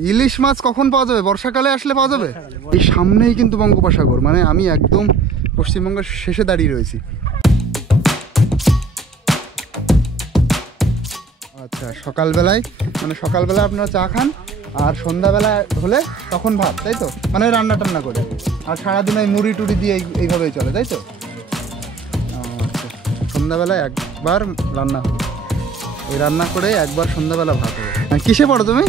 ইলিশ মাছ কখন পাওয়া যাবে? বর্ষাকালে আসলে পাওয়া যাবে। এই সামনেই কিন্তু বঙ্গোপসাগর, মানে আমি একদম পশ্চিমবঙ্গের শেষে দাঁড়িয়ে রয়েছি। আচ্ছা, সকালবেলায় মানে সকালবেলা আপনারা চা খান আর সন্ধ্যাবেলা হলে তখন ভাত, তাই তো? মানে রান্না টান্না করে আর সারাদিন ওই মুড়ি টুড়ি দিয়ে এইভাবেই চলে, তাই তো? আচ্ছা, সন্ধ্যাবেলায় একবার রান্না হবে, ওই রান্না করে একবার সন্ধ্যাবেলা ভাত হবে। কিসে পড়ো তুমি?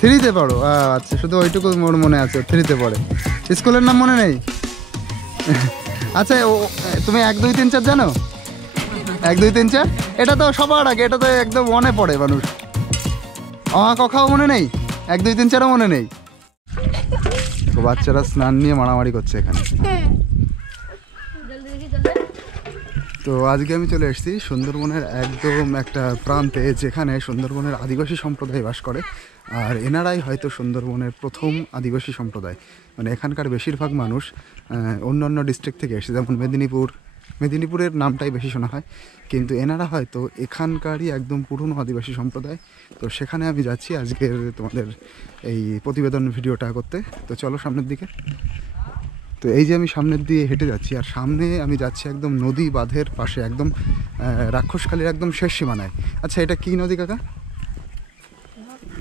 থ্রিতে পড়ো? আচ্ছা, শুধু ওইটুকু মোর মনে আছে, থ্রিতে পড়ে। স্কুলের নাম মনে নেই? আচ্ছা, তুমি 1 2 3 4 জানো? 1 2 3 4 এটা তো সবার আগে, এটা তো একদম মনে পড়ে মানুষ। কখাও মনে নেই? 1 2 3 4ও মনে নেই? তো বাচ্চারা স্নান নিয়ে মারামারি করছে এখানে। তো আজকে আমি চলে এসেছি সুন্দরবনের একদম একটা প্রান্তে, যেখানে সুন্দরবনের আদিবাসী সম্প্রদায় বাস করে। আর এনারাই হয়তো সুন্দরবনের প্রথম আদিবাসী সম্প্রদায়। মানে এখানকার বেশিরভাগ মানুষ অন্যান্য ডিস্ট্রিক্ট থেকে এসেছে, যেমন মেদিনীপুরের নামটাই বেশি শোনা হয়, কিন্তু এনারা হয়তো এখানকারই একদম পুরনো আদিবাসী সম্প্রদায়। তো সেখানে আমি যাচ্ছি আজকের তোমাদের এই প্রতিবেদন ভিডিওটা করতে। তো চলো সামনের দিকে। তো এই যে আমি সামনের দিয়ে হেঁটে যাচ্ছি, আর সামনে আমি যাচ্ছি একদম নদী বাঁধের পাশে, একদম রাক্ষসখালীর একদম শেষ সীমানায়। আচ্ছা, এটা কি নদী কাকা?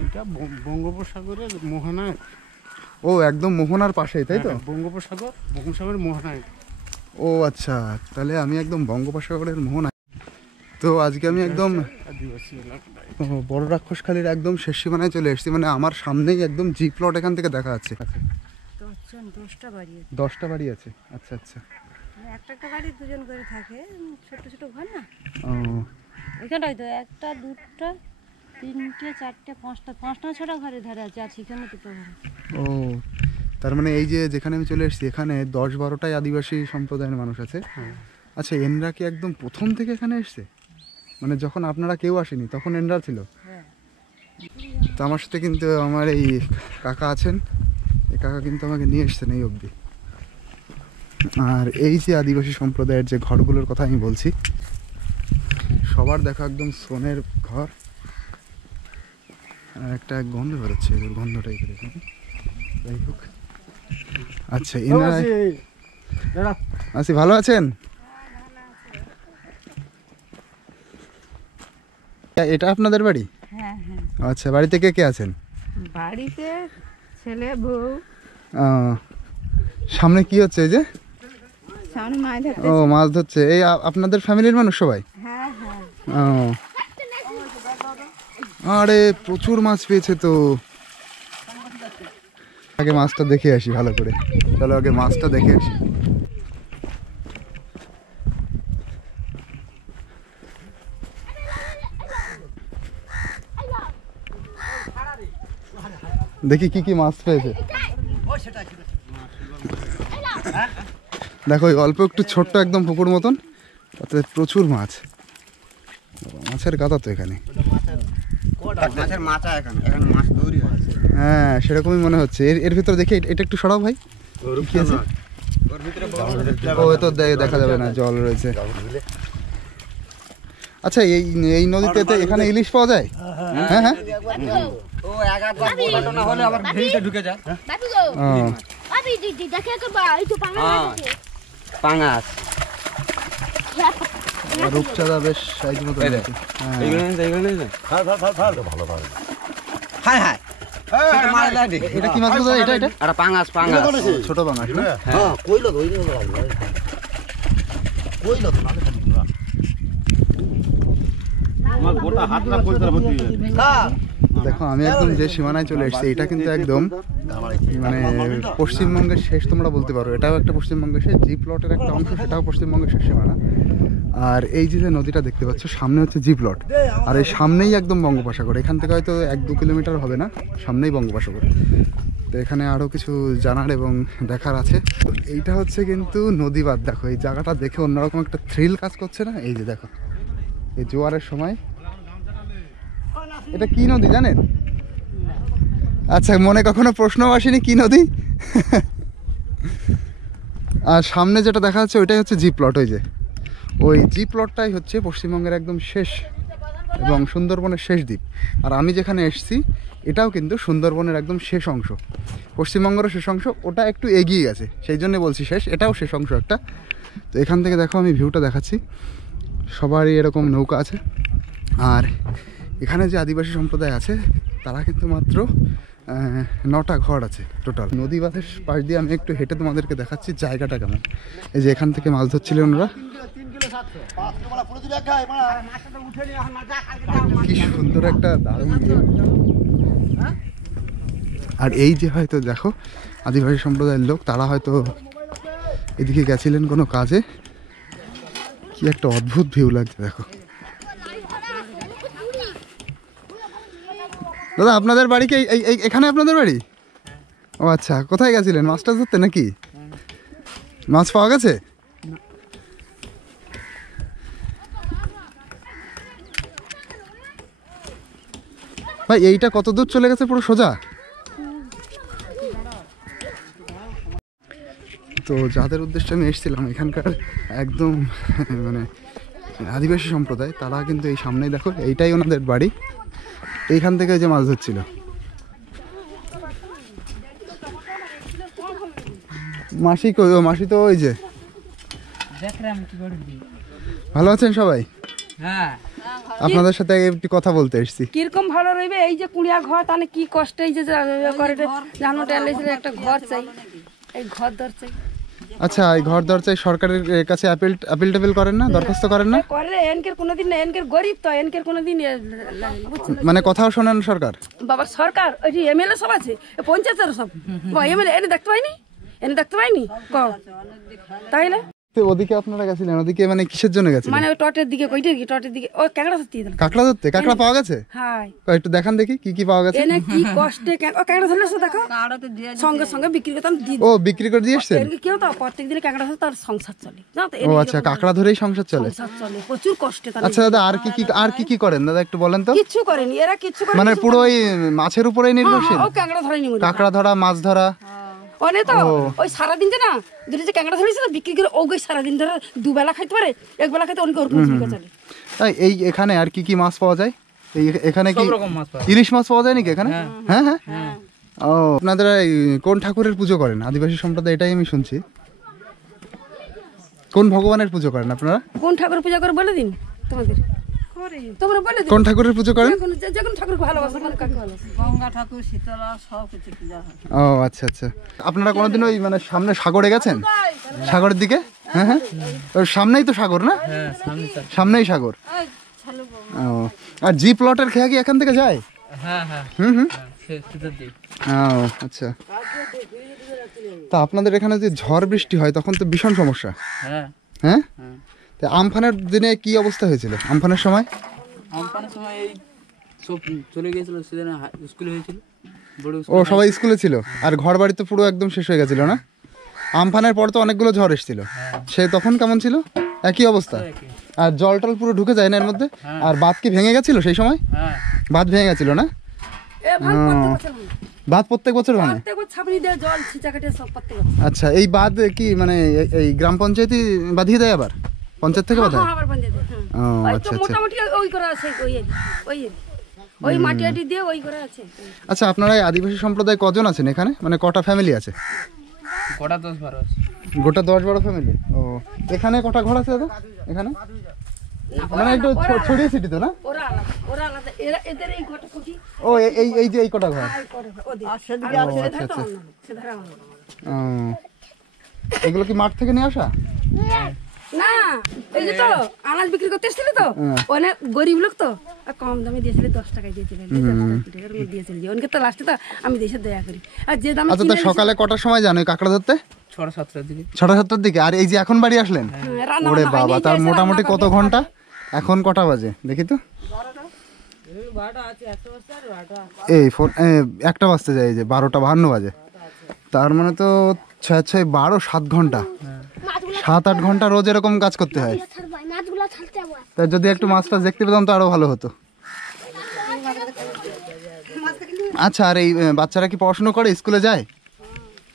এটা বঙ্গোপসাগরের মোহনায়। ও, একদম মোহনার পাশেই, তাই তো? বঙ্গোপসাগরের মোহনায়। ও আচ্ছা, তাহলে আমি একদম বঙ্গোপসাগরের মোহনায়। তো আজকে আমি একদম বড় রাক্ষসখালীর একদম শেষ সীমানায় চলে এসেছি। মানে আমার সামনেই একদম জি প্লট এখান থেকে দেখা যাচ্ছে। 10টা বাড়ি আছে। আচ্ছা আচ্ছা, একটা বাড়ি দুজন করে থাকে, ছোট ছোট ঘর না। ও, এখানটাই তো 1টা 2টা 3টে 4টে 5টা 6টা ঘরের ধারে আছে, আর সেখানে 2টো ঘর। ও, তার মানে এই যে যেখানে আমি চলে এসেছি, এখানে 10-12টাই আদিবাসী সম্প্রদায়ের মানুষ আছে। আচ্ছা, এনরা কি একদম প্রথম থেকে এখানে এসছে? মানে যখন আপনারা কেউ আসেনি তখন এনরা ছিল? তো আমার সাথে কিন্তু আমার এই কাকা আছেন, এই কাকা কিন্তু আমাকে নিয়ে এসছেন এই অবধি। আর এই যে আদিবাসী সম্প্রদায়ের যে ঘরগুলোর কথা আমি বলছি, সবার দেখা একদম সোনের ঘর। আর একটা গন্ধ বেরোচ্ছে, দুর্গন্ধ টাইপের এখানে। যাই হোক, আচ্ছা, এনারা আছি। ভালো আছেন? এটা আপনাদের বাড়ি? হ্যাঁ হ্যাঁ। আচ্ছা, বাড়িতে কে কে আছেন? বাড়িতে ছেলে বউ। সামনে কি হচ্ছে? এই যে সামনে মাছ ধরতে। ও, মাছ ধরছে। এই আপনাদের ফ্যামিলির মানুষ সবাই? হ্যাঁ হ্যাঁ। আরে প্রচুর মাছ পেয়েছে তো। আগে মাছটা দেখে আসি ভালো করে। চলো আগে মাছটা দেখে আসি। দেখি কি কি মাছ পেয়েছে। দেখো, অল্প একটু ছোট্ট একদম পুকুর মতন, তাতে প্রচুর মাছ। মাছের গাদা তো এখানে। হ্যাঁ, সেরকমই মনে হচ্ছে। এর ভিতরে দেখি, এটা একটু সরাও ভাই। কি আছে? ও, তো দেখা যাবে না, জল রয়েছে। আচ্ছা, এই নদীতে এখানে ইলিশ পাওয়া যায়? হ্যাঁ হ্যাঁ। রূপচাঁদা বেশ সাইজ মতো। এটা কি মাছ? এটা পাঙাশ। ছোট পাঙাশ না? দেখো, আমি একদম যে সীমানায় চলে এসেছি, এটা কিন্তু একদম মানে পশ্চিমবঙ্গের শেষ তোমরা বলতে পারো। এটাও একটা পশ্চিমবঙ্গের শেষ, জি প্লটের একটা অংশ, সেটাও পশ্চিমবঙ্গের শেষ সীমানা। আর এই যে নদীটা দেখতে পাচ্ছ সামনে হচ্ছে জি প্লট, আর এই সামনেই একদম বঙ্গোপসাগর। এখান থেকে হয়তো 1-2 কিলোমিটার হবে না, সামনেই বঙ্গোপসাগর। তো এখানে আরও কিছু জানার এবং দেখার আছে। তো এইটা হচ্ছে কিন্তু নদী বাঁধ। দেখো, এই জায়গাটা দেখে অন্যরকম একটা থ্রিল কাজ করছে না? এই যে দেখো, এই জোয়ারের সময়। এটা কি নদী জানেন? আচ্ছা, মনে কখনো প্রশ্ন আসেনি কি নদী? আর সামনে যেটা দেখা যাচ্ছে ওইটাই হচ্ছে জি প্লট। ওই জি প্লটটাই হচ্ছে পশ্চিমবঙ্গের একদম শেষ এবং সুন্দরবনের শেষ দ্বীপ। আর আমি যেখানে এসেছি এটাও কিন্তু সুন্দরবনের একদম শেষ অংশ, পশ্চিমবঙ্গের শেষ অংশ, ওটা একটু এগিয়ে গেছে সেই জন্যে বলছি শেষ, এটাও শেষ অংশ একটা। তো এখান থেকে দেখো আমি ভিউটা দেখাচ্ছি, সবারই এরকম নৌকা আছে। আর এখানে যে আদিবাসী সম্প্রদায় আছে তারা কিন্তু মাত্র 9টা ঘর আছে টোটাল। নদী বাঁধের পাশ দিয়ে আমি একটু হেঁটে তোমাদেরকে দেখাচ্ছি জায়গাটা কেমন। এই যে এখান থেকে মাছ ধরছিলেন ওরা, কি সুন্দর একটা দারুণ view। আর এই যে হয়তো দেখো আদিবাসী সম্প্রদায়ের লোক, তারা হয়তো এদিকে গেছিলেন কোনো কাজে, কি একটা অদ্ভুত ভিউ লাগছে দেখো। দাদা আপনাদের বাড়ি কি এখানে আপনাদের বাড়ি? ও আচ্ছা, কোথায় গেছিলেন? মাছ টাছ ধরতে নাকি? মাছ পাওয়া গেছে? ভাই এইটা কত দূর চলে গেছে পুরো সোজা? তো যাদের উদ্দেশ্যে আমি এসেছিলাম এখানকার একদম মানে আদিবাসী সম্প্রদায়, তারা কিন্তু এই সামনেই দেখো এইটাই ওনাদের বাড়ি, এইখান থেকে যে মাছ ধরছিল। মাসি কই? ও মাসি তো ওই যে। ভালো আছেন সবাই? হ্যাঁ, আপনাদের সাথে একটু কথা বলতে এসেছি। কিরকম ভালো রইবে এই যে কুড়িয়া ঘর, তাহলে কি কষ্ট, এই যে করে জানোটা এলেছিল একটা ঘর চাই, এই ঘর দর চাই। আচ্ছা, এই ঘর দর চাই, সরকারের কাছে আপিল টেবিল করেন না, দরখাস্ত করেন না? করে এনকের কোনোদিন না, এনকের গরিব তো, এনকের কোনোদিন মানে কথাও শোনেন সরকার? বাবা সরকার ওই যে এমএলএ সব আছে, পঞ্চায়েতের সব এমএলএ, এনে দেখতে পাইনি, এনে দেখতে পাইনি কও তাইলে। ওদিকে আপনারা গেছিলেন, ওদিকে মানে কিসের জন্য গেছিলেন? মানে ওই টটের দিকে, কইটার কি টটের দিকে, ও কাঁকড়া ধরতে দিলাম। কাঁকড়া ধরতে? কাঁকড়া পাওয়া গেছে? হাই একটু দেখান দেখি কি কি পাওয়া গেছে। এনে কি কষ্টে ও কাঁকড়া ধরলে দেখো, সঙ্গে সঙ্গে বিক্রি করতাম। ও বিক্রি করে দিয়ে এসছেন? কেউ তো প্রত্যেক দিনে কাঁকড়া ধরে তার সংসার চলে, জানো তো। ও আচ্ছা, কাঁকড়া ধরেই সংসার চলে? সংসার চলে প্রচুর কষ্টে। আচ্ছা দাদা, আর কি করেন দাদা একটু বলেন তো? কিচ্ছু করেনি এরা, কিচ্ছু করে মানে পুরো ওই মাছের উপরেই নির্ভরশীল? ও কাঁকড়া ধরেনি, কাঁকড়া ধরা, মাছ ধরা। অনে তো ওই সারাদিন যে না দুটো যে কাঁকড়া ধরেছে বিক্রি করে ওই সারাদিন ধরে দুবেলা খাইতে পারে, একবেলা খাইতে অনেক ওরকম জীবিকা চলে। এই এখানে আর কি কি মাছ পাওয়া যায়? এখানে কি ইলিশ মাছ পাওয়া যায় নাকি এখানে? হ্যাঁ হ্যাঁ। ও, আপনারা কোন ঠাকুরের পুজো করেন আদিবাসী সম্প্রদায়? এটাই আমি শুনছি। কোন ভগবানের পুজো করেন আপনারা? কোন ঠাকুর পূজা করে বলে দিন তোমাদের, তোমরা বলে দিন কোন ঠাকুরের পুজো করেন? যে কোন ঠাকুর ভালোবাসো, মানে কাকে ভালোবাসো? গঙ্গা ঠাকুর, শীতলা, সব কিছু পূজা হয়। ও আচ্ছা আচ্ছা। আপনারা কোনোদিন ওই মানে সামনে সাগরে গেছেন? সাগরের দিকে? হ্যাঁ হ্যাঁ, ওর সামনেই তো সাগর না? সামনেই সাগর। ও, আর জি প্লটের খেয়া কি এখান থেকে যায়? হ্যাঁ হ্যাঁ, হুম। ও আচ্ছা। তা আপনাদের এখানে যে ঝড় বৃষ্টি হয় তখন তো ভীষণ সমস্যা। হ্যাঁ হ্যাঁ, তা আমফানের দিনে কি অবস্থা হয়েছিল? আমফানের সময়? আমফানের সময় এই সব চলে গিয়েছিল, সেদিন স্কুলে হয়েছিল, বড় ও সবাই স্কুলে ছিল, আর ঘর বাড়ি তো পুরো একদম শেষ হয়ে গেছিল না? আমফানের পর তো অনেকগুলো ঝড় এসেছিল, সে তখন কেমন ছিল? একই অবস্থা? আর জল টল পুরো ঢুকে যায় না এর মধ্যে? আর বাঁধ কি ভেঙে গেছিল সেই সময়? হ্যাঁ, বাঁধ ভেঙে গেছিল না? এ ভাই প্রত্যেক বছর ভাঙে। বাঁধ প্রত্যেক বছর ভাঙে? প্রত্যেক বছর ছাপনি দেয় জল ছিঁচা কাটে সব প্রত্যেক বছর। আচ্ছা, এই বাঁধ কি মানে এই গ্রাম পঞ্চায়েতই বাঁধিয়ে দেয়? আবার পঞ্চায়েত থেকে বাঁধায়? হ্যাঁ, আবার বাঁধে দেয়, হ্যাঁ। ও ওই তো আচ্ছা আচ্ছা। মোটামুটি ওই করা আছে, ওই মাটি আটি দিয়ে ওই করা আছে। আচ্ছা, আপনারা এই আদিবাসী সম্প্রদায় কজন আছেন এখানে? মানে কটা ফ্যামিলি আছে? গোটা 10-12 আছে। গোটা 10-12 ফ্যামিলি? ও, এখানে কটা ঘর আছে দাদা এখানে? মানে একটু ছড়িয়ে ছিটি তো না? ওরা আলাদা, এদের এই ঘরটা কুটি, ও এই যে এই কটা ঘর? আর সেদিকে আচ্ছা। ও, এগুলো কি মাঠ থেকে নিয়ে আসা? না, এই যে তো আনাজ বিক্রি করতে এসেছিল তো, অনেক গরিব লোক তো, আর কম দামে দিয়েছিল, 10 টাকায় দিয়েছিল, দিয়েছিল যে অনেকে তো লাস্টে তো আমি দেশে দয়া করি। আর যে দামে আচ্ছা, তা সকালে কটার সময় যান ওই কাঁকড়া ধরতে? 6-7টার দিকে। 6-7টার দিকে। আর এই যে এখন বাড়ি আসলেন? রান্না ওরে বান্না বাবা, হয়নি, তার এসে মোটামুটি রান্না কত করে ঘন্টা? এখন কটা বাজে দেখি তো? এই 1টা বাজতে যায়, এই যে 12:52 বাজে। তার মানে তো 6-6-12 7 ঘন্টা, 7-8 ঘন্টা রোজ এরকম কাজ করতে হয়। তা যদি একটু মাছটা দেখতে পেতাম তো আরো ভালো হতো। আচ্ছা, আর এই বাচ্চারা কি পড়াশোনা করে, স্কুলে যায়?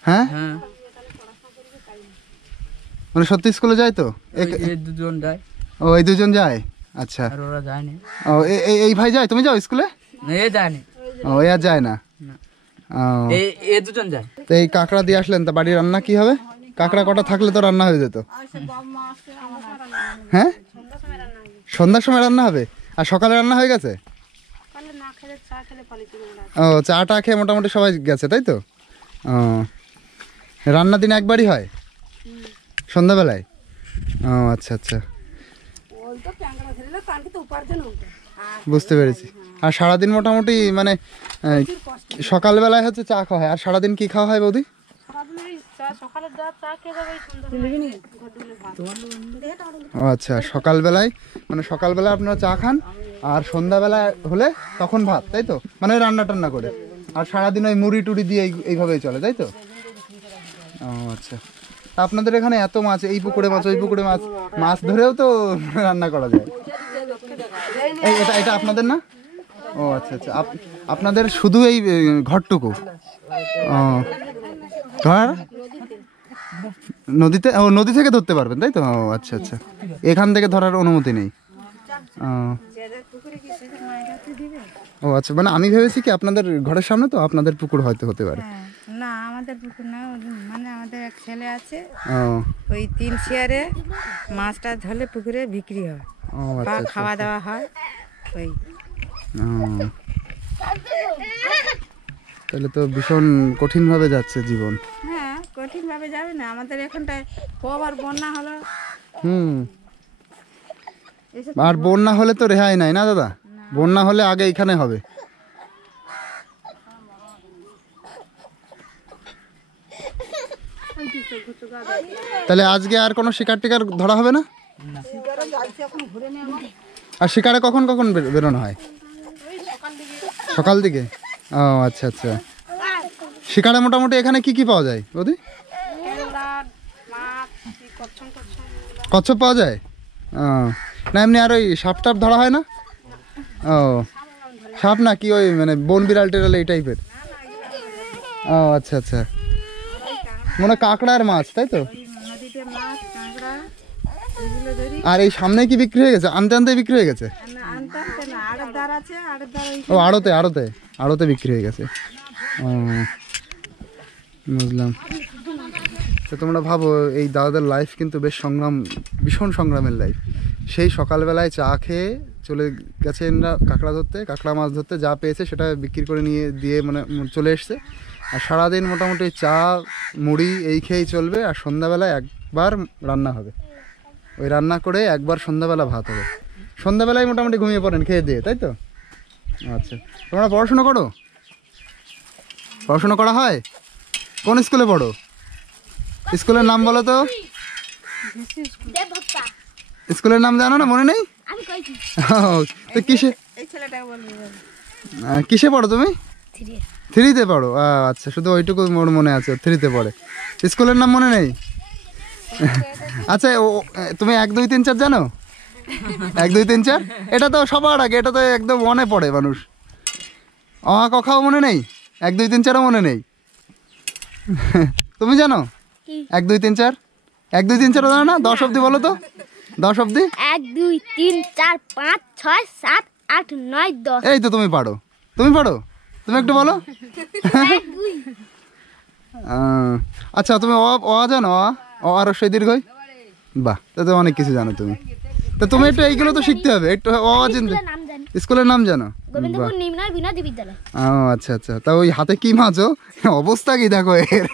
হ্যাঁ, হ্যাঁ, মানে সত্যি স্কুলে যায় তো? এই দুজন যায়। ও, এই দুজন যায়? আচ্ছা আর ওরা যায়নি। ও এই ভাই যায়, তুমি যাও স্কুলে? না, এ যায়নি, ও এ আর যায় না। না। ও এ দুজন যায়। তো এই কাঁকড়া দিয়ে আসলেন, তা বাড়ির রান্না কি হবে? কাঁকড়া কটা থাকলে তো রান্না হয়ে যেত। হ্যাঁ, সন্ধ্যার সময় রান্না হবে, আর সকালে রান্না হয়ে গেছে। ও চাটা খেয়ে মোটামুটি সবাই গেছে, তাই তো? ও রান্না দিন একবারই হয়, সন্ধ্যাবেলায়? ও আচ্ছা আচ্ছা, বুঝতে পেরেছি। আর সারাদিন মোটামুটি মানে সকালবেলায় হচ্ছে চা খাওয়া হয়, আর সারাদিন কি খাওয়া হয় বৌদি? ও আচ্ছা, সকালবেলায় মানে সকালবেলায় আপনারা চা খান, আর সন্ধ্যাবেলায় হলে তখন ভাত, তাই তো? মানে রান্না টান্না করে, আর সারাদিন ওই মুড়ি টুড়ি দিয়ে এইভাবেই চলে, তাই তো? ও আচ্ছা, আপনাদের এখানে এত মাছ, এই পুকুরে মাছ ওই পুকুরে মাছ, মাছ ধরেও তো রান্না করা যায়। এটা এটা আপনাদের না? ও আচ্ছা আচ্ছা, আপনাদের শুধু এই ঘরটুকু? ও ধর নদীতে, ও নদী থেকে ধরতে পারবেন, তাই তো? ও আচ্ছা আচ্ছা, এখান থেকে ধরার অনুমতি নেই। ও আচ্ছা, মানে আমি ভেবেছি কি আপনাদের ঘরের সামনে তো আপনাদের পুকুর হয়তো হতে পারে। না, আমাদের পুকুর না, মানে আমাদের এক ছেলে আছে, ও ওই 3 শেয়ারে মাছটা ধরলে পুকুরে বিক্রি হয়, ও বা আচ্ছা খাওয়া দাওয়া হয়। ওই তাহলে তো ভীষণ কঠিনভাবে যাচ্ছে জীবন। হ্যাঁ, কঠিন ভাবে যাবে না, আমাদের এখানটায় কবার বন্যা হলো। হুম, আর বন্যা হলে তো রেহাই নাই না দাদা, বন্যা হলে আগে এখানে হবে। তাহলে আজকে আর কোনো শিকার টিকার ধরা হবে না? আর শিকারে কখন কখন বেরোনো হয়? সকাল দিকে? ও আচ্ছা আচ্ছা, শিকারে মোটামুটি এখানে কি কি পাওয়া যায় বৌদি? কচ্ছপ পাওয়া যায়? ও না, এমনি আর ওই সাপ টাপ ধরা হয় না? ও সাপ না কি, ওই মানে বন বিড়াল টেরাল এই টাইপের? ও আচ্ছা আচ্ছা, মানে কাঁকড়ার মাছ, তাই তো? নদীতে মাছ, কাঁকড়া এগুলো ধরি। আর এই সামনে কি বিক্রি হয়ে গেছে? আনতে আনতে বিক্রি হয়ে গেছে? না, আনতে আনতে না, আড়তদার আছে, আড়তদার ও আড়তে আড়তে আড়তে বিক্রি হয়ে গেছে। ও বুঝলাম। তো তোমরা ভাবো এই দাদাদের লাইফ কিন্তু বেশ সংগ্রাম, ভীষণ সংগ্রামের লাইফ। সেই সকালবেলায় চা খেয়ে চলে গেছে এরা কাঁকড়া ধরতে, কাঁকড়া মাছ ধরতে, যা পেয়েছে সেটা বিক্রি করে নিয়ে দিয়ে মানে চলে এসছে। আর সারাদিন মোটামুটি চা মুড়ি এই খেয়েই চলবে, আর সন্ধ্যাবেলায় একবার রান্না হবে, ওই রান্না করে একবার সন্ধ্যাবেলা ভাত হবে। সন্ধ্যাবেলায় মোটামুটি ঘুমিয়ে পড়েন খেয়ে দিয়ে, তাই তো? আচ্ছা, তোমরা পড়াশোনা করো? পড়াশোনা করা হয়? কোন স্কুলে পড়ো? স্কুলের নাম বলো তো। স্কুলের নাম জানো না, মনে নেই? তো কিসে, এই ছেলেটাকে বলবি। কিসে পড়ো তুমি? 3-তে পড়ো? আচ্ছা, শুধু ওইটুকু মোর মনে আছে, 3-তে পড়ে। স্কুলের নাম মনে নেই? আচ্ছা, তুমি 1 2 3 4 জানো? 1 2 3 4 এটা তো সবার আগে, এটা তো একদম মনে পড়ে মানুষ। অ ক খ মনে নেই? 1 2 3 4ও মনে নেই? তুমি জানো 1 2 3 4? 1 2 3 4 জানো না? 10 অবধি বলো তো, 10 অবধি। 1 2 3 4 5 6 7 8 9 10। এই তো তুমি পারো, তুমি পারো, তুমি একটু বলো। আচ্ছা, তুমি অ জানো? অ আর সেই দীর্ঘই? বাহ, তো অনেক কিছু জানো তুমি। তো তুমি একটু এইগুলো তো শিখতে হবে, একটু অ চিনতে। নাম জানি স্কুলের নাম জানো? গোবিন্দপুর নিম্নয় বিনোদী বিদ্যালয়। ও আচ্ছা আচ্ছা, তা ওই হাতে কি মাছ? অবস্থা কি দেখো এর।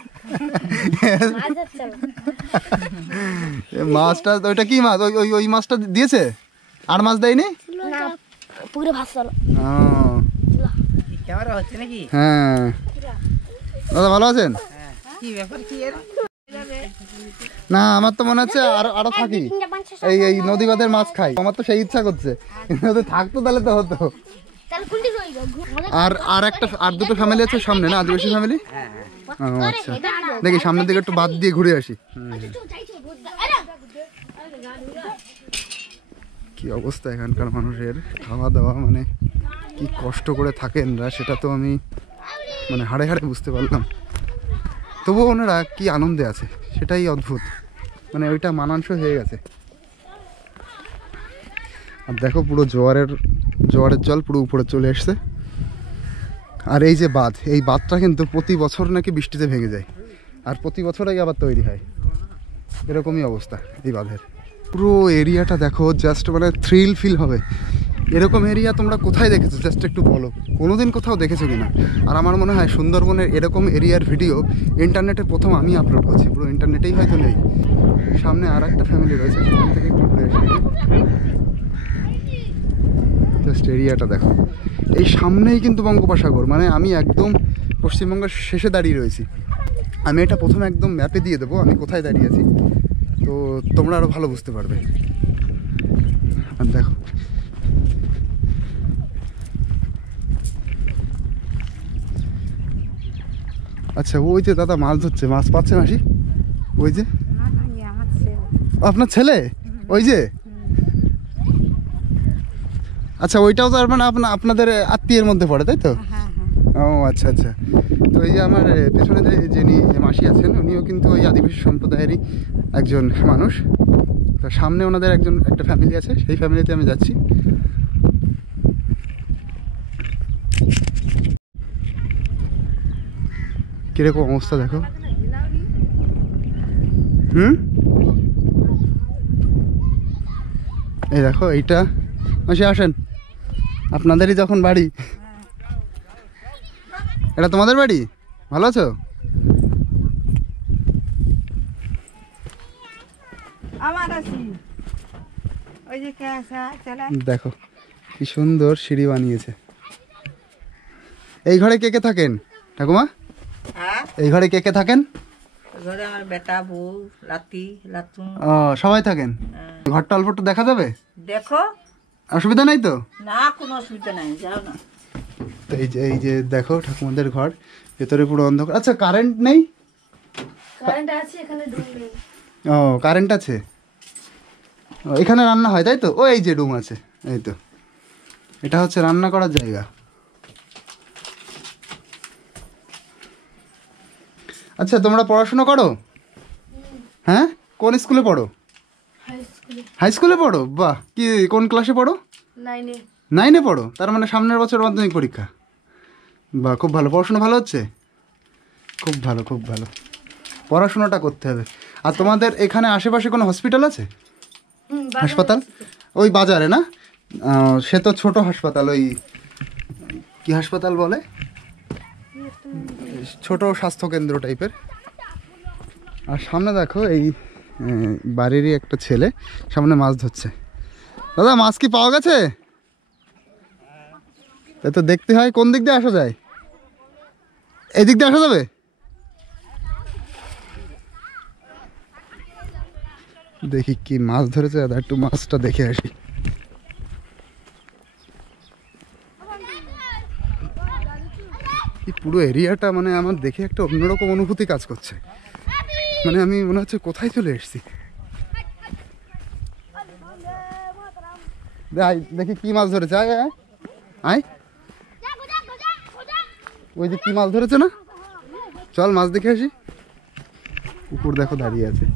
মাছটা ওইটা কি মাছ? ওই ওই মাছটা দিয়েছে, আর মাছ দেয়নি? না, পুরো ভাত চলো। ও ক্যামেরা হচ্ছে নাকি? হ্যাঁ, দাদা ভালো আছেন? কি ব্যাপার কি এর? না, আমার তো মনে হচ্ছে আরো থাকি, এই নদী বাঁধের মাছ খাই। আমার তো সেই ইচ্ছা করছে, কিন্তু থাকতো তাহলে তো হতো। তাহলে কোনটি রইলো? আর দুটো ফ্যামিলি আছে সামনে, না আদিবাসী ফ্যামিলি? ও আচ্ছা, দেখি সামনের দিকে একটু বাদ দিয়ে ঘুরে আসি। কি অবস্থা এখানকার মানুষের, খাওয়া দাওয়া মানে কি কষ্ট করে থাকেন এরা, সেটা তো আমি মানে হাড়ে হাড়ে বুঝতে পারলাম। তবুও ওনারা কি আনন্দে আছে, সেটাই অদ্ভুত, মানে ওইটা মানানসই হয়ে গেছে। আর দেখো পুরো জোয়ারের জল পুরো উপরে চলে এসছে। আর এই যে বাঁধ, এই বাঁধটা কিন্তু প্রতি বছর নাকি বৃষ্টিতে ভেঙে যায়, আর প্রতি বছরই আবার তৈরি হয়। এরকমই অবস্থা এই বাঁধের। পুরো এরিয়াটা দেখো, জাস্ট মানে থ্রিল ফিল হবে। এরকম এরিয়া তোমরা কোথায় দেখেছো জাস্ট একটু বলো, কোনোদিন কোথাও দেখেছো কিনা? আর আমার মনে হয় সুন্দরবনের এরকম এরিয়ার ভিডিও ইন্টারনেটে প্রথম আমি আপলোড করছি, পুরো ইন্টারনেটেই হয়তো নেই। সামনে আর একটা ফ্যামিলি রয়েছে, সেখান থেকে একটু ঘুরে এসে জাস্ট এরিয়াটা দেখো। এই সামনেই কিন্তু বঙ্গোপসাগর, মানে আমি একদম পশ্চিমবঙ্গের শেষে দাঁড়িয়ে রয়েছি। আমি এটা প্রথমে একদম ম্যাপে দিয়ে দেবো আমি কোথায় দাঁড়িয়ে আছি, তো তোমরা আরও ভালো বুঝতে পারবে। আর দেখো আচ্ছা, ওই যে দাদা মাছ ধরছে, মাছ পাচ্ছে মাসি? ওই যে আপনার ছেলে, ওই যে আচ্ছা, ওইটাও তার মানে আপনাদের আত্মীয়ের মধ্যে পড়ে, তাই তো? ও আচ্ছা আচ্ছা। তো এই যে আমার পেছনে যিনি মাসি আছেন, উনিও কিন্তু ওই আদিবাসী সম্প্রদায়েরই একজন মানুষ। তো সামনে ওনাদের একটা ফ্যামিলি আছে, সেই ফ্যামিলিতে আমি যাচ্ছি। কিরকম অবস্থা দেখো। এই দেখো, এইটা মাসি আসেন, আপনাদেরই যখন বাড়ি। এটা তোমাদের বাড়ি? ভালো আছো? দেখো কি সুন্দর সিঁড়ি বানিয়েছে। এই ঘরে কে কে থাকেন ঠাকুমা? এই ঘরে কে কে থাকেন? আমার বেটা, বউ, লাতি, লাতু। ও, সবাই থাকেন। ঘরটা অল্প একটু দেখা যাবে? দেখো, অসুবিধা নাই তো? না, কোনো অসুবিধা নাই, যাও না। তো এই যে দেখো ঠাকুমাদের ঘর, ভেতরে পুরো অন্ধকার। আচ্ছা, কারেন্ট নেই? কারেন্ট আছে, এখানে ডুম নেই। ও, কারেন্ট আছে। এখানে রান্না হয়, তাই তো? ও, এই যে রুম আছে, এই তো, এটা হচ্ছে রান্না করার জায়গা। আচ্ছা, তোমরা পড়াশোনা করো? হ্যাঁ, কোন স্কুলে পড়ো? হাই স্কুলে পড়ো? বাহ, কি কোন ক্লাসে পড়ো? 9-এ পড়ো? তার মানে সামনের বছর মাধ্যমিক পরীক্ষা। বাহ, খুব ভালো। পড়াশোনা ভালো হচ্ছে? খুব ভালো, খুব ভালো। পড়াশোনাটা করতে হবে। আর তোমাদের এখানে আশেপাশে কোনো হসপিটাল আছে? হাসপাতাল? ওই বাজারে না? সে তো ছোট হাসপাতাল, ওই কি হাসপাতাল বলে, ছোট স্বাস্থ্যকেন্দ্র টাইপের। আর সামনে দেখো, এই বাড়িরই একটা ছেলে সামনে মাছ ধরছে। দাদা, মাছ কি পাওয়া গেছে? তাই তো দেখতে হয়। কোন দিক দিয়ে আসা যায়? এই দিক দিয়ে আসা যাবে? দেখি কি মাছ ধরেছে, দাদা একটু মাছটা দেখে আসি। এই পুরো এরিয়াটা মানে আমার দেখে একটা অন্যরকম অনুভূতি কাজ করছে, মানে আমি মনে হচ্ছে কোথায় চলে এসেছি। দেখি কি মাছ ধরেছে। আয় আয় আয়, ওই যে কি মাছ ধরেছে না, চল মাছ দেখে আসি। কুকুর দেখো দাঁড়িয়ে আছে।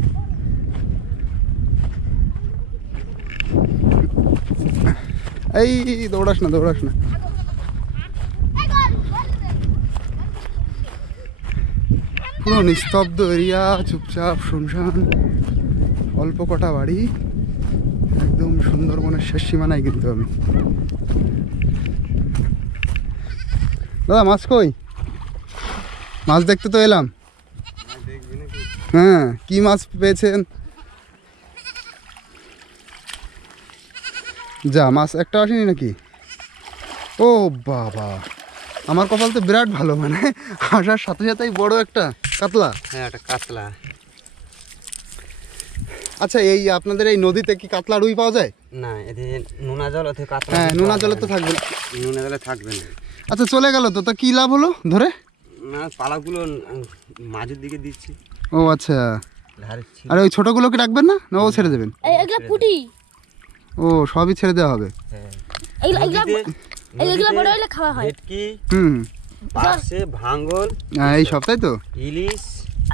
এই দৌড়াস না, দৌড়াস না। পুরো নিস্তব্ধ এরিয়া, চুপচাপ শুনশান, অল্প কটা বাড়ি, একদম সুন্দরবনের শেষ সীমানায় কিন্তু আমি। দাদা, মাছ কই? মাছ দেখতে তো এলাম। হ্যাঁ, কি মাছ পেয়েছেন? যা, মাছ একটা আসেনি নাকি? ও বাবা, আমার কপাল তো বিরাট ভালো, মানে আসার সাথে সাথেই বড় একটা কাতলা। হ্যাঁ, একটা কাতলা। আচ্ছা, এই আপনাদের এই নদীতে কি কাতলা রুই পাওয়া যায়? না, এদিকে নোনা জল, ওতে কাতলা। হ্যাঁ, নোনা জলে তো থাকবে না। নোনা জলে থাকবে না। আচ্ছা, চলে গেল তো, তা কি লাভ হলো ধরে? না, পালাগুলো মাঝের দিকে দিচ্ছি। ও আচ্ছা। ধারে ছিল। আর ওই ছোটগুলোকে রাখবেন না, না ও ছেড়ে দেবেন? এগুলা পুটি, ও, সবই ছেড়ে দেওয়া হবে। হ্যাঁ, এগুলা বড় হলে খাওয়া হয়। ভেটকি, হুম, পার্শে, ভাঙল, এই সব, তাই তো? ইলিশ,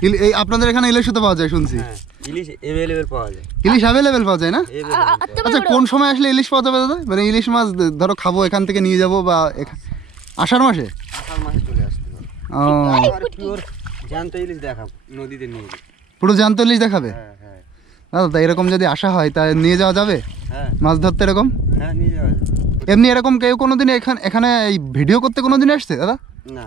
এই আপনাদের এখানে ইলিশও তো পাওয়া যায় শুনছি। হ্যাঁ ইলিশ অ্যাভেলেবেল পাওয়া যায়। ইলিশ অ্যাভেলেবেল পাওয়া যায় না? available আচ্ছা কোন সময় আসলে ইলিশ পাওয়া যাবে দাদা? মানে ইলিশ মাছ ধরো খাবো এখান থেকে নিয়ে যাবো বা আষাঢ় মাসে? আষাঢ় মাসে চলে আসতে পারে। ও আর পিওর জ্যান্ত ইলিশ দেখাবো নদীতে নিয়ে যাবো। পুরো জ্যান্ত ইলিশ দেখাবে? হ্যাঁ হ্যাঁ দাদা তা এরকম যদি আসা হয় তা নিয়ে যাওয়া যাবে হ্যাঁ মাছ ধরতে এরকম? হ্যাঁ নিয়ে যাওয়া যাবে। এমনি এরকম কেউ কোনোদিন এখানে এই ভিডিও করতে কোনোদিন আসছে দাদা? না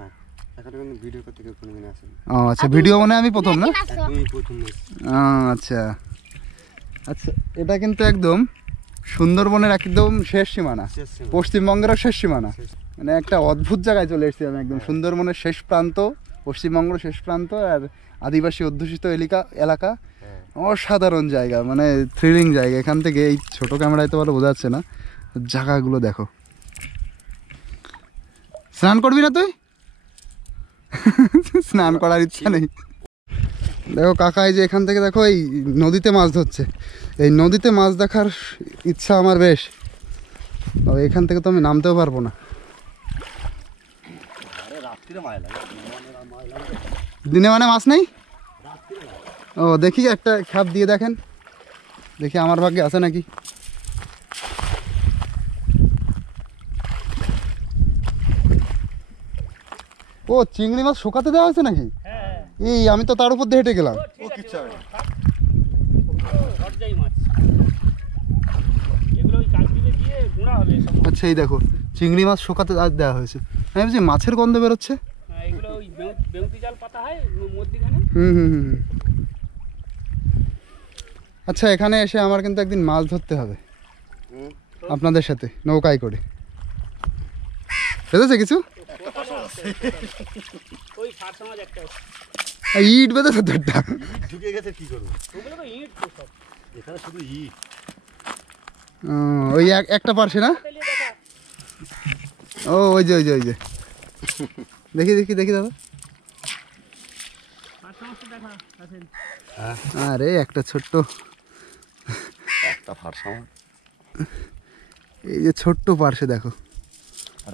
এখানে কোনো ভিডিও করতে কেউ কোনোদিন আসেনি। ও আচ্ছা ভিডিও মানে আমি প্রথম না? তুমি প্রথম এসেছো। আচ্ছা আচ্ছা এটা কিন্তু একদম সুন্দরবনের একদম শেষ সীমানা, শেষ সীমানা। পশ্চিমবঙ্গেরও শেষ সীমানা। মানে একটা অদ্ভুত জায়গায় চলে এসেছি আমি, একদম সুন্দরবনের শেষ প্রান্ত, পশ্চিমবঙ্গের শেষ প্রান্ত, আর আদিবাসী অধ্যুষিত এলাকা। অসাধারণ জায়গা, মানে থ্রিলিং জায়গা। এখান থেকে এই ছোট ক্যামেরায় তো ভালো বোঝা যাচ্ছে না, জায়গাগুলো দেখো। স্নান করবি না তুই? স্নান করার ইচ্ছা নেই। দেখো কাকা এই যে এখান থেকে দেখো এই নদীতে মাছ ধরছে। এই নদীতে মাছ দেখার ইচ্ছা আমার বেশ, এখান থেকে তো আমি নামতেও পারবো না। দিনে মানে মাছ নেই? ও দেখি একটা খাপ দিয়ে দেখেন, দেখি আমার ভাগ্যে আছে নাকি। ও চিংড়ি মাছ শুকাতে দেওয়া হয়েছে নাকি? এই আমি তো তার উপর দিয়ে হেঁটে গেলাম। আচ্ছা এই দেখো চিংড়ি মাছ শুকাতে দেওয়া হয়েছে। আমি ভাবছি মাছের গন্ধ বেরোচ্ছে। হুম হুম হুম। আচ্ছা এখানে এসে আমার কিন্তু একদিন মাছ ধরতে হবে আপনাদের সাথে নৌকায় করে। বেঁধেছে কিছু? ইট বেঁধেছে তোরটা? ঢুকে গেছে কি করবো, এখানে শুধু ইট। ওই একটা পারছে না? ও ওই যে ওই যে ওই যে দেখি দেখি দেখি দাদা। আরে একটা ছোট্ট, একটা ফারসা মাছ। এই যে ছোট্ট পারছে দেখো।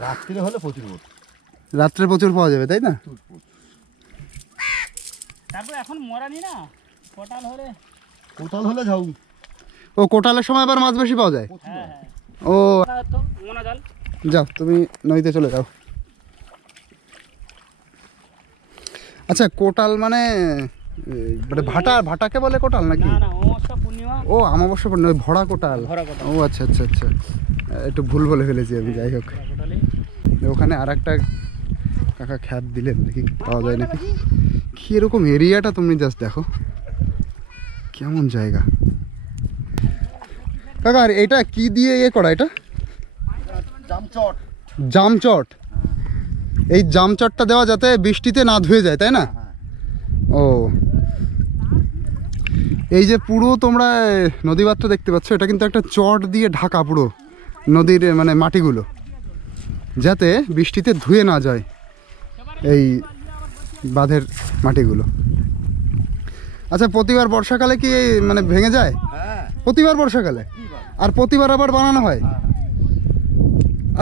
রাত্রিরে হলে প্রচুর পড়ে, রাত্রে প্রচুর পাওয়া যাবে তাই না? তারপর এখন মরানি না, কোটাল হলে কোটাল হলে যাও। ও কোটালের সময় আবার মাছ বেশি পাওয়া যায়? ও তো মোনা জাল। যাও তুমি নদীতে চলে যাও। আচ্ছা কোটাল মানে ভাটাকে বলে কোটাল নাকি? না না অমাবস্যা পূর্ণিমা। ও অমাবস্যা পূর্ণিমা, ওই ভরা কোটাল। ভরা কোটাল। ও আচ্ছা আচ্ছা আচ্ছা, একটু ভুল বলে ফেলেছি আমি। যাই হোক কোটালে ওখানে আর একটা কাকা খ্যাপ দিলেন, দেখি পাওয়া যায় নাকি। কি এরকম এরিয়াটা তুমি জাস্ট দেখো কেমন জায়গা। কাকা আর এটা কি দিয়ে ইয়ে করা? এটা জামচট। জামচট। এই জামচটটা দেওয়া যাতে বৃষ্টিতে না ধুয়ে যায় তাই না? ও এই যে পুরো তোমরা নদীবাদটা দেখতে পাচ্ছ, এটা কিন্তু একটা চট দিয়ে ঢাকা পুরো নদীর মানে মাটিগুলো, যাতে বৃষ্টিতে ধুয়ে না যায় এই বাঁধের মাটিগুলো। আচ্ছা প্রতিবার বর্ষাকালে কি মানে ভেঙে যায়? প্রতিবার বর্ষাকালে? আর প্রতিবার আবার বানানো হয়?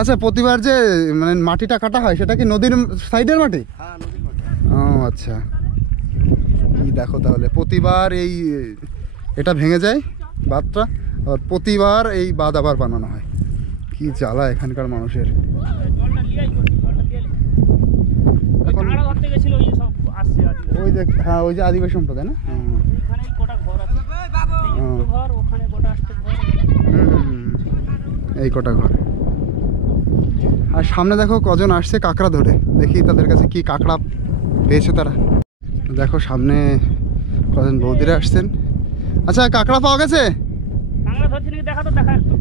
আচ্ছা প্রতিবার যে মানে মাটিটা কাটা হয় সেটা কি নদীর সাইডের মাটি? ও আচ্ছা কি দেখো তাহলে প্রতিবার এই এটা ভেঙে যায় বাঁধটা, আর প্রতিবার এই বাঁধ আবার বানানো হয়। কি জ্বালা এখানকার মানুষের। এখন ধরতে গেছিল ওই সব আসছে ওই যে হ্যাঁ ওই যে আদিবাসী সম্প্রদায় না? ওখানে কোটা ঘর আছে, এই ঘর ওখানে কোটা আসছে ঘর। এই কটা ঘর। আর সামনে দেখো কজন আসছে কাঁকড়া ধরে, দেখি তাদের কাছে কি কাঁকড়া পেয়েছে তারা। দেখো সামনে কজন বৌদিরা আসছেন। আচ্ছা কাঁকড়া পাওয়া গেছে? কাঁকড়া ধরছি নাকি দেখা তো, দেখা একটু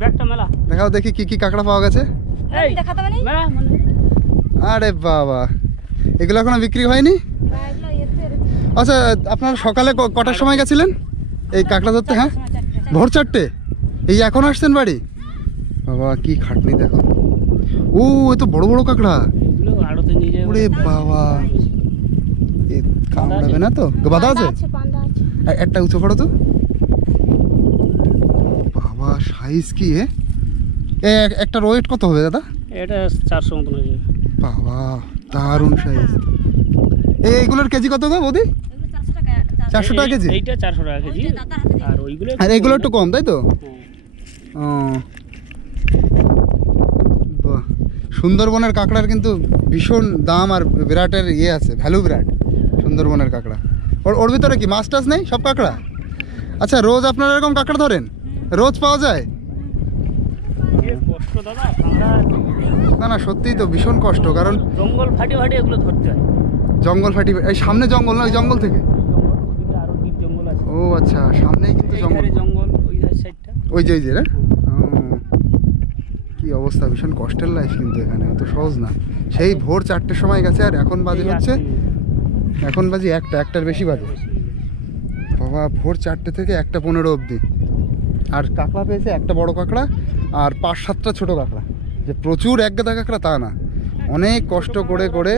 ব্যাগটা মেলা দেখাও দেখি কি কি কাঁকড়া পাওয়া গেছে। এই দেখাতে মানে মেলা মানে। আরে বাবা এগুলো এখনো বিক্রি হয়নি? আচ্ছা আপনারা সকালে কটার সময় গেছিলেন এই কাঁকড়া ধরতে? হ্যাঁ ভোর 4টে। এই এখন আসছেন বাড়ি? বাবা কি খাটনি দেখো। ও এ তো বড় বড় কাঁকড়া। এগুলো আড়তে নিয়ে যায়। ওরে বাবা এ কামড়াবে না তো? বাঁধা আছে? একটা উঁচু করো তো। বাবা সাইজ কি একটা ওয়েট কত হবে দাদা? এটা 400 মতন হয়ে যাবে। বাবা দারুণ সাইজ। এইগুলোর কেজি কত গো বৌদি? এগুলো 400 টাকা 400 টাকা কেজি? এইটা 400 টাকা কেজি, দাদার হাতে আর ওইগুলো আর এইগুলো একটু কম তাই তো? ও বাহ, সুন্দরবনের কাঁকড়ার কিন্তু ভীষণ দাম আর বিরাটের ইয়ে আছে, ভ্যালু বিরাট সুন্দরবনের কাঁকড়া। ওর ভিতরে কি মাছ টাছ নেই, সব কাঁকড়া? আচ্ছা, রোজ আপনারা এরকম কাঁকড়া ধরেন? রোজ পাওয়া যায়? যে কষ্ট দাদা, আমরা না না, সত্যিই তো ভীষণ কষ্ট, কারণ জঙ্গল ফাটি ফাটি এগুলো ধরতে হয়। জঙ্গল ফাটি, এই সামনে জঙ্গল না, ওই জঙ্গল থেকে? ওদিকে আরো ডিপ জঙ্গল আছে। ও আচ্ছা, সামনেই কিন্তু এই জঙ্গল, ধারে জঙ্গল, ওই সাইডটা। ওই যে রে। কি অবস্থা, ভীষণ কষ্টের লাইফ কিন্তু এখানে, অত সহজ না। সেই ভোর 4টের সময় গেছে, আর এখন বাজে হচ্ছে, এখন বাজে 1টার বেশি বাজে বাবা। ভোর 4টে থেকে 1:15 অবধি। আর কাঁকড়া পেয়েছে একটা বড় কাঁকড়া আর 5-7টা ছোট কাঁকড়া। যে প্রচুর একগাদা কাঁকড়া তা না, অনেক কষ্ট করে করে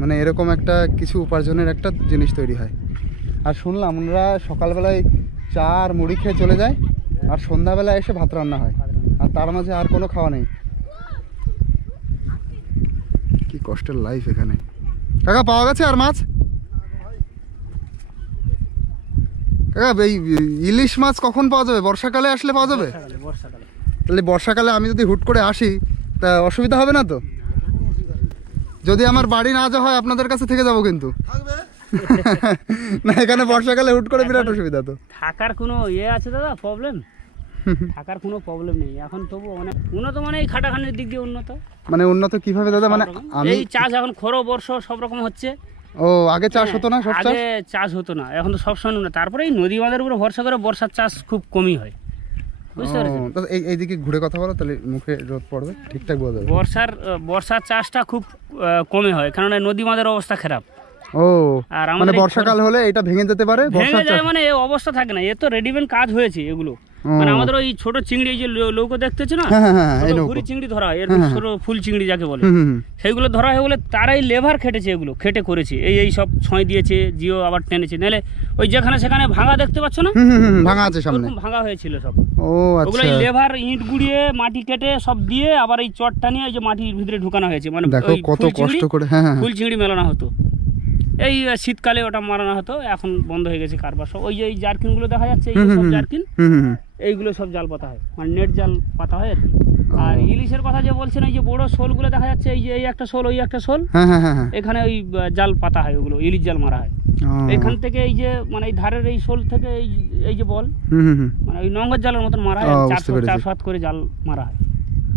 মানে এরকম একটা কিছু উপার্জনের একটা জিনিস তৈরি হয়। আর শুনলাম ওনারা সকালবেলায় চা আর মুড়ি খেয়ে চলে যায়, আর সন্ধ্যাবেলায় এসে ভাত রান্না হয়, আর তার মাঝে আর কোনো খাওয়া নেই। কি কষ্টের লাইফ এখানে। কাকা, পাওয়া গেছে আর মাছ? কাকা, এই ইলিশ মাছ কখন পাওয়া যাবে? বর্ষাকালে আসলে পাওয়া যাবে? বর্ষাকালে। তাহলে বর্ষাকালে আমি যদি হুট করে আসি তা অসুবিধা হবে না তো? যদি আমার বাড়ি না যাওয়া হয় আপনাদের কাছে থেকে যাবো কিন্তু। না, এখানে বর্ষাকালে হুট করে বিরাট অসুবিধা তো। থাকার কোনো ইয়ে আছে দাদা, প্রবলেম? থাকার কোনো প্রবলেম নেই এখন, তবু অনেক উন্নত, মানে এই খাটাখানির দিক দিয়ে উন্নত। মানে উন্নত কিভাবে দাদা? মানে আমি এই চাষ এখন খরো বর্ষ সব রকম হচ্ছে। ও, আগে চাষ হতো না? সব চাষ আগে চাষ হতো না, এখন তো সব সময় না। তারপরে এই নদী বাঁধের উপরে ভরসা করে বর্ষার চাষ খুব কমই হয়, বুঝতে পেরেছেন? এইদিকে ঘুরে কথা বলো, তাহলে মুখে রোদ পড়বে, ঠিকঠাক বোঝা যাবে। বর্ষার চাষটা খুব কমে হয়, কারণ এই নদী বাঁধের অবস্থা খারাপ। ও, আর মানে বর্ষাকাল হলে এটা ভেঙে যেতে পারে, ভেঙে যায়, মানে এই অবস্থা থাকে না। এ তো রেডিমেড কাজ হয়েছে এগুলো। মানে আমাদের ওই ছোট চিংড়ি, এই যে লৌকো দেখতেছো না, ঘুরি চিংড়ি ধরা হয়, এর ছোট ফুল চিংড়ি যাকে বলে, সেইগুলো ধরা হয় বলে তারাই লেভার খেটেছে, এগুলো খেটে করেছে। এই সব ছয় দিয়েছে, জিও আবার টেনেছে, নাহলে ওই যেখানে সেখানে ভাঙা দেখতে পাচ্ছ না, ভাঙা আছে সামনে, ভাঙা হয়েছিল সব। ও আচ্ছা, ওগুলো লেভার ইট গুড়িয়ে মাটি কেটে সব দিয়ে আবার এই চটটা নিয়ে ওই যে মাটির ভিতরে ঢুকানো হয়েছে। মানে দেখো কত কষ্ট করে। হ্যাঁ, ফুল চিংড়ি মেলানো হতো, এই শীতকালে ওটা মারানো হতো, এখন বন্ধ হয়ে গেছে কারবার সব। ওই যে এই জারকিনগুলো দেখা যাচ্ছে, এই সব জারকিন, এইগুলো সব জাল পাতা হয়, মানে নেট জাল পাতা হয় আর কি। আর ইলিশের কথা যে বলছেন, এই যে বড় শোলগুলো দেখা যাচ্ছে, এই যে এই একটা শোল, ওই একটা শোল, এখানে ওই জাল পাতা হয়, ওগুলো ইলিশ জাল মারা হয়। এখান থেকে এই যে মানে এই ধারের এই শোল থেকে এই যে বল, মানে ওই নঙ্গর জালের মতন মারা হয়, 400 হাত করে জাল মারা হয়।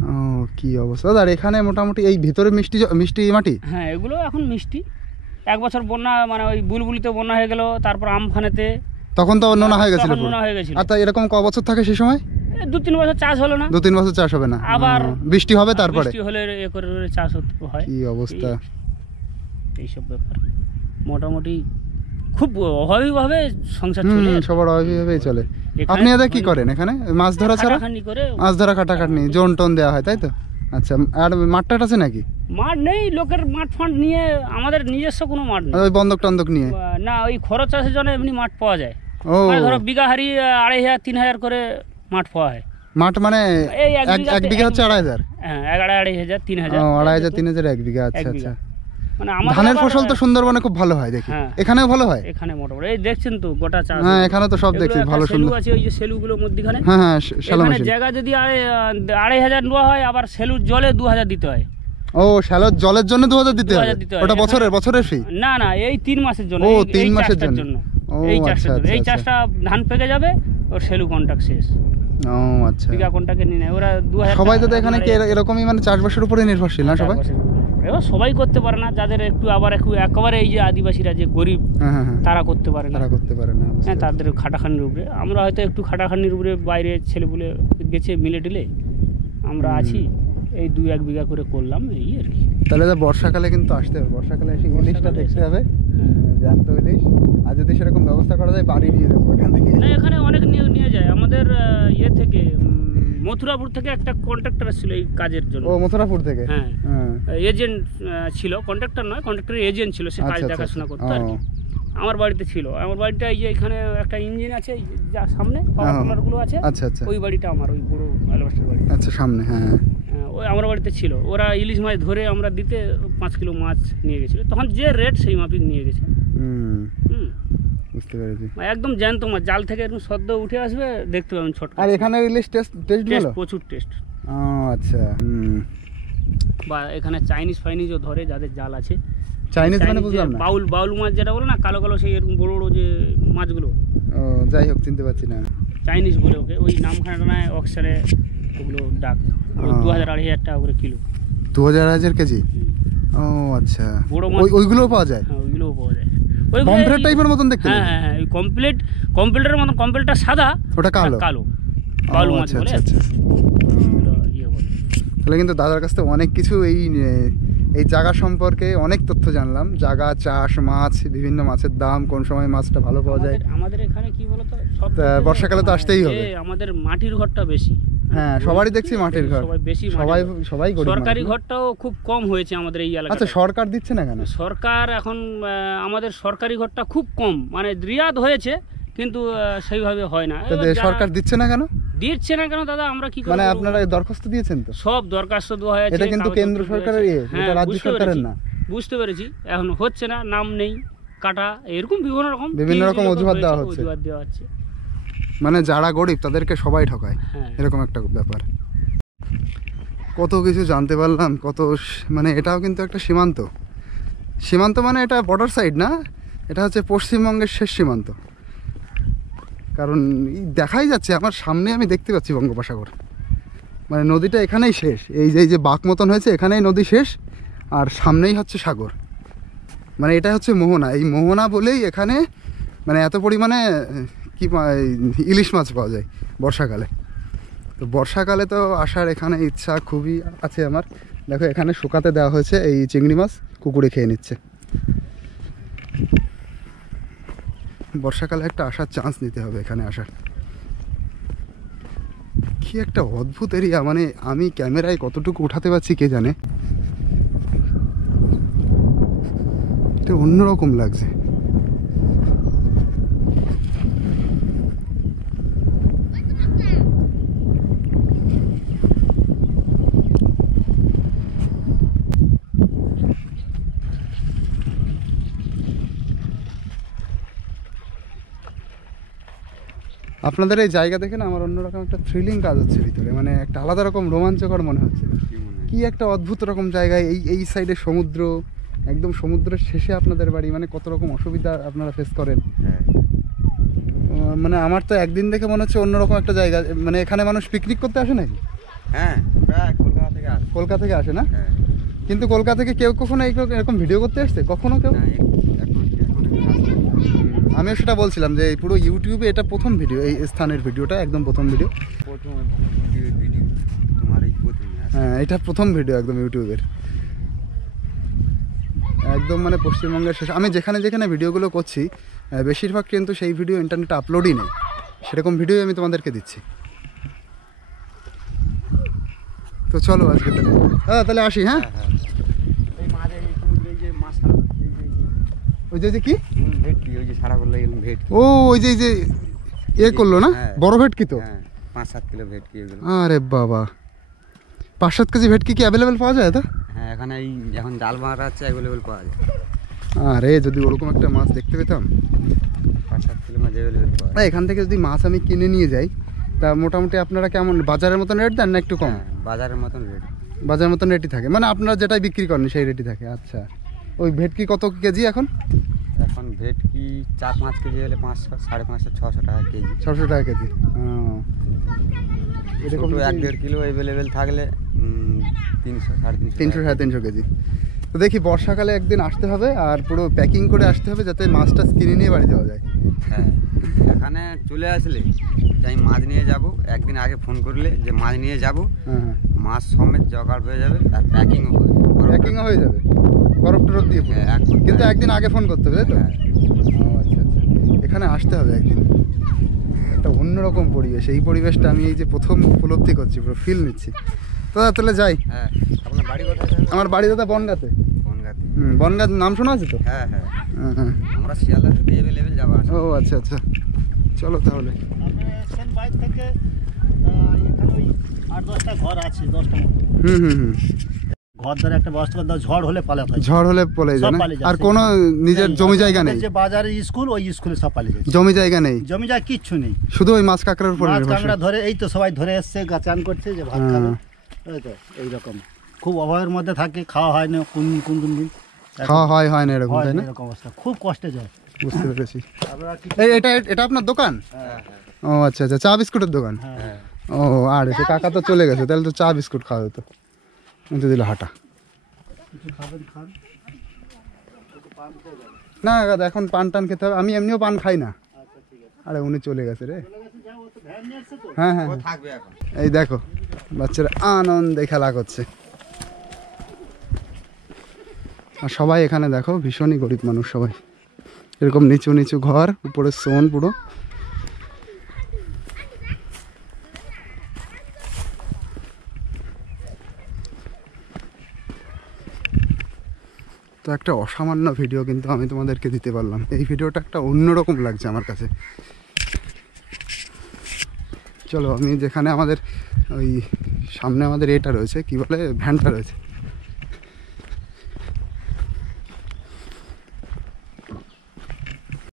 ও, কি অবস্থা। আর এখানে মোটামুটি এই ভিতরে মিষ্টি মাটি। হ্যাঁ, এগুলো এখন মিষ্টি। এক বছর বন্যা, মানে ওই বুলবুলিতে বন্যা হয়ে গেল, তারপর আমফানেতে, তখন তো নোনা হয়ে গেছিল। নোনা হয়ে গেছিল। আর তা এরকম ক বছর থাকে সেই সময়? 2-3 বছর চাষ হলো না। 2-3 বছর চাষ হবে না, আবার বৃষ্টি হবে, তারপরে বৃষ্টি হলে এ করে চাষ হয়। কি অবস্থা। এইসব ব্যাপার মোটামুটি খুব অভাবীভাবে সংসার চলে, সবার অভাবীভাবেই চলে। আপনি এদের কি করেন এখানে? মাছ ধরা ছাড়া? মাছ ধরা, খাটাখাটনি, জোন টোন দেওয়া হয়, তাই তো? আচ্ছা, আর মাঠটা আছে নাকি? মাঠ নেই, লোকের মাঠ ফান্ড নিয়ে, আমাদের নিজস্ব কোনো মাঠ নেই। ওই বন্ধক টন্দক নিয়ে না, ওই খরচ চাষের জন্য এমনি মাঠ পাওয়া যায়। ও, ধরো বিঘা হারি 2500-3000 করে মাঠ পাওয়া হয়। মাঠ মানে এই এক বিঘা হচ্ছে 2500? হ্যাঁ, 2500-3000। 2500-3000 এক বিঘা। আচ্ছা আচ্ছা। মানে ধানের ফসল তো সুন্দরবনে খুব ভালো হয় দেখি। এখানেও ভালো হয়? এখানে মোটামুটি এই দেখছেন তো গোটা চাষ। হ্যাঁ, এখানে তো সব দেখছি ভালো সুন্দর আছে, ওই যে সেলুগুলোর মধ্যখানে। হ্যাঁ হ্যাঁ, শ্যালো মেশিন। জায়গা যদি 2500 নেওয়া হয়, আবার সেলুর জলে 2000 দিতে হয়। ও, শ্যালোর জলের জন্য 2000 দিতে হয়? ওটা বছরের ফি? না না, এই 3 মাসের জন্য। ও, 3 মাসের জন্য। এই চাষটা, এই চাষটা ধান পেকে যাবে, ওর সেলু কন্ট্রাক্ট শেষ। ও আচ্ছা, বিঘা কন্ট্রাক্টে নিয়ে নেয় ওরা 2000। সবাই তো এখানে কি এরকমই, মানে চাষবাসের উপরে নির্ভরশীল না সবাই? এবার সবাই করতে পারে না, যাদের একটু আবার একেবারে এই যে আদিবাসীরা যে গরিব, তারা করতে পারে না। হ্যাঁ, তাদের খাটাখানির উপরে। আমরা হয়তো একটু খাটাখানির উপরে বাইরে ছেলেপুলে গেছে মিলে টিলে, আমরা আছি, এই 2-1 বিঘা করে করলাম, এই আর কি। তাহলে বর্ষাকালে কিন্তু আসতে হবে, বর্ষাকালে এসে ইলিশটা দেখতে হবে, জ্যান্ত ইলিশ। আর যদি সেরকম ব্যবস্থা করা যায়, বাড়ি নিয়ে যাবো এখান থেকে। না, এখানে অনেক নিয়ে যায়। আমাদের ইয়ে থেকে, মথুরাপুর থেকে একটা কন্ট্রাক্টর ছিল এই কাজের জন্য। ও, মথুরাপুর থেকে? হ্যাঁ, এজেন্ট ছিল, কন্ট্রাক্টর নয়, কন্ট্রাক্টরের এজেন্ট ছিল, সে কাজ দেখাশোনা করতো আর কি। আমার বাড়িতে ছিল। আমার বাড়িটা এই যে এখানে একটা ইঞ্জিন আছে, যা সামনে পাওয়ার টিলারগুলো আছে। আচ্ছা আচ্ছা, ওই বাড়িটা আমার, ওই বড় অ্যালবাস্টার বাড়ি। আচ্ছা, সামনে। হ্যাঁ, ওই আমার বাড়িতে ছিল, ওরা ইলিশ মাছ ধরে আমরা দিতে 5 কিলো মাছ নিয়ে গেছিলো, তখন যে রেট সেই মাফিক নিয়ে গেছে। বুঝতে পেরেছি। একদম জ্যান্ত মাছ, জাল থেকে এরকম সদ্য উঠে আসবে, দেখতে পাবেন ছোট। আর এখানে ইলিশ টেস্ট ভালো, প্রচুর টেস্ট। ও আচ্ছা। বা এখানে চাইনিজ ফাইনিজও ধরে, যাদের জাল আছে। চাইনিজ মানে বুঝলাম না। বাউল মাছ যেটা বলে না, কালো কালো সেই এরকম বড় বড় যে মাছগুলো। ও যাই হোক, চিনতে পারছি না। চাইনিজ বলে ওকে, ওই নামখানাটা নয় অক্সারে ওগুলো ডাক। 2000-2500 টাকা করে কিলো। 2000 কেজি? ও আচ্ছা। বড় মাছ ওইগুলোও পাওয়া যায়? হ্যাঁ, ওইগুলোও পাওয়া যায়। কমপ্লিট টাইপের মতন দেখতে? হ্যাঁ, ওই কমপ্লিটের মতন। কমপ্লিটটা সাদা, ওটা কালো। বাউল মাছ বলে। আচ্ছা। তাহলে কিন্তু দাদার কাছ থেকে অনেক কিছু এই জায়গা সম্পর্কে অনেক তথ্য জানলাম। জায়গা, চাষ, মাছ, বিভিন্ন মাছের দাম, কোন সময় মাছটা ভালো পাওয়া যায়। আমাদের এখানে কি বলতো, সব বর্ষাকালে তো আসতেই হবে। আমাদের মাটির ঘরটা বেশি। হ্যাঁ, সবারই দেখছি মাটির ঘর। সবাই গরিব। সরকারি ঘরটাও খুব কম হয়েছে আমাদের এই এলাকায়। আচ্ছা, সরকার দিচ্ছে না কেন? সরকার এখন আমাদের সরকারি ঘরটা খুব কম, মানে রিয়াদ হয়েছে কিন্তু সেইভাবে হয় না। সরকার দিচ্ছে না কেন দাদা? আমরা কি মানে আপনারা দরখাস্ত দিয়েছেন তো? সব দরখাস্ত দেওয়া হয়েছে। এটা কিন্তু কেন্দ্র সরকারের, এটা রাজ্য সরকারের না। বুঝতে পেরেছি, এখন হচ্ছে না, নাম নেই, কাটা, এরকম বিভিন্ন রকম অজুহাত দেওয়া হচ্ছে। মানে যারা গরিব তাদেরকে সবাই ঠকায়, এরকম একটা ব্যাপার। কত কিছু জানতে পারলাম, মানে এটাও কিন্তু একটা সীমান্ত মানে এটা বর্ডার সাইড না, এটা হচ্ছে পশ্চিমবঙ্গের শেষ সীমান্ত। কারণ দেখাই যাচ্ছে আমার সামনে, আমি দেখতে পাচ্ছি বঙ্গোপসাগর, মানে নদীটা এখানেই শেষ। এই যে বাঁক মতন হয়েছে, এখানেই নদী শেষ, আর সামনেই হচ্ছে সাগর। মানে এটা হচ্ছে মোহনা। এই মোহনা বলেই এখানে মানে এত পরিমাণে ইলিশ মাছ পাওয়া যায় বর্ষাকালে। তো বর্ষাকালে তো আসার এখানে ইচ্ছা খুবই আছে আমার। দেখো এখানে শুকাতে দেওয়া হয়েছে এই চিংড়ি মাছ, কুকুরে খেয়ে নিচ্ছে। বর্ষাকালে একটা আসার চান্স নিতে হবে এখানে আসার। কি একটা অদ্ভুত এরিয়া, মানে আমি ক্যামেরায় কতটুকু উঠাতে পারছি কে জানে, এটা অন্যরকম লাগছে। আপনাদের এই জায়গা দেখে না আমার অন্যরকম একটা থ্রিলিং কাজ হচ্ছে ভিতরে, মানে একটা আলাদা রকম রোমাঞ্চকর মনে হচ্ছে। কি একটা অদ্ভুত রকম জায়গায়, এই সাইডে সমুদ্র, একদম সমুদ্রের শেষে আপনাদের বাড়ি, মানে কত রকম অসুবিধা আপনারা ফেস করেন। মানে আমার তো একদিন দেখে মনে হচ্ছে অন্যরকম একটা জায়গা। মানে এখানে মানুষ পিকনিক করতে আসে নাকি? হ্যাঁ, কলকাতা থেকে আসে না? কিন্তু কলকাতা থেকে কেউ কখনো এরকম ভিডিও করতে আসছে কখনো কেউ? আমিও সেটা বলছিলাম যে পুরো ইউটিউবে এটা প্রথম ভিডিও, এই স্থানের ভিডিওটা একদম প্রথম ভিডিও। হ্যাঁ, এটা প্রথম ভিডিও একদম ইউটিউবের, একদম মানে পশ্চিমবঙ্গের শেষ। আমি যেখানে যেখানে ভিডিওগুলো করছি বেশিরভাগ কিন্তু সেই ভিডিও ইন্টারনেটে আপলোডই নেই, সেরকম ভিডিও আমি তোমাদেরকে দিচ্ছি। তো চলো আজকে তাহলে আসি। হ্যাঁ, ওই যে কি ও ওই যে ইয়ে করলো না, বড় ভেটকি তো 5-7 কিলো ভেটকি। আরে বাবা, 5-7 কেজি ভেটকি কি অ্যাভেলেবেল পাওয়া যায়? তো হ্যাঁ, এখানে এখন জাল মারা আছে, অ্যাভেলেবেল পাওয়া যায়। আরে যদি ওরকম একটা মাছ দেখতে পেতাম। 5-7 কিলো মাছ অ্যাভেলেবেল পাওয়া যায়। এখান থেকে যদি মাছ আমি কিনে নিয়ে যাই, তা মোটামুটি আপনারা কেমন বাজারের মতন রেট দেন না একটু কম? বাজারের মতন রেট, বাজারের মতন রেটই থাকে, মানে আপনারা যেটাই বিক্রি করেন সেই রেটই থাকে। আচ্ছা, ওই ভেটকি কত কেজি এখন? এখন ভেটকি 4-5 কেজি হলে 500, 550, 600 টাকা কেজি। 600 টাকা কেজি। এরকম 1-1.5 কিলো অ্যাভেলেবেল থাকলে 300-350 কেজি। তো দেখি বর্ষাকালে একদিন আসতে হবে, আর পুরো প্যাকিং করে আসতে হবে যাতে মাছটা কিনে নিয়ে বাড়ি যাওয়া যায়। হ্যাঁ, এখানে চলে আসলে আমি মাছ নিয়ে যাব, একদিন আগে ফোন করলে যে মাছ নিয়ে যাব, মাছ সমেত জোগাড় হয়ে যাবে, আর প্যাকিংও হয়ে যাবে, বরফ টরফ দিয়ে। কিন্তু একদিন আগে ফোন করতে হবে, তাই তো? আচ্ছা, এখানে আসতে হবে একদিন। একটা অন্যরকম পরিবেশ, এই পরিবেশটা আমি এই যে প্রথম উপলব্ধি করছি, পুরো ফিল নিচ্ছি। তো তাহলে যাই। হ্যাঁ, আপনার বাড়ি কোথায়? আমার বাড়ি দাদা বনগাঁতে। বনগাঁ নাম শোনা আছে তো? হ্যাঁ, আমরা শিয়ালদা থেকে অ্যাভেলেবেল যাবো। ও আচ্ছা, চলো তাহলে। বাইরে থেকে এখানে ওই 8-10টা ঘর আছে, 10টা মতো। হুম হুম হুম। ঘর ধরে একটা ব্যবস্থা করে দাও, ঝড় হলে পালাতে হয়। ঝড় হলে পড়ে যায় সব না? পালিয়ে যায়। আর কোনো নিজের জমি জায়গা নেই? যে বাজারে স্কুল, ওই স্কুলে সব পালিয়ে যায়। জমি জায়গা নেই? জমি জায়গা কিচ্ছু নেই, শুধু ওই মাছ কাঁকড়ার উপর মাছ নির্ভরশীল। কাঁকড়া ধরে এই তো সবাই ধরে এসছে, চান করছে যে ভাত খাবে, এই তো এইরকম খুব অভাবের মধ্যে থাকে, খাওয়া হয় না কোন কোন কোন দিন, খাওয়া হয় না এরকম, তাই না? এরকম অবস্থা, খুব কষ্টে যায়। বুঝতে পেরেছি। আমরা কি এটা এটা আপনার দোকান? ও আচ্ছা আচ্ছা, চা বিস্কুটের দোকান। ও আর সে কাকা তো চলে গেছে, তাহলে তো চা বিস্কুট খাওয়া যেত। কিন্তু দিল হাঁটা। কিছু খাবেন খান। না দাদা, এখন পান টান খেতে হবে, আমি এমনিও পান খাই না। আরে উনি চলে গেছে রে। হ্যাঁ হ্যাঁ, থাকবে এখন। এই দেখো বাচ্চারা আনন্দে খেলা করছে। আর সবাই এখানে দেখো ভীষণই গরিব মানুষ সবাই, এরকম নিচু নিচু ঘর, উপরে সোন পুরো। তো একটা অসামান্য ভিডিও কিন্তু আমি তোমাদেরকে দিতে পারলাম। এই ভিডিওটা একটা অন্যরকম লাগছে আমার কাছে। চলো আমি যেখানে আমাদের ওই সামনে আমাদের এটা রয়েছে, কি বলে, ভ্যানটা রয়েছে,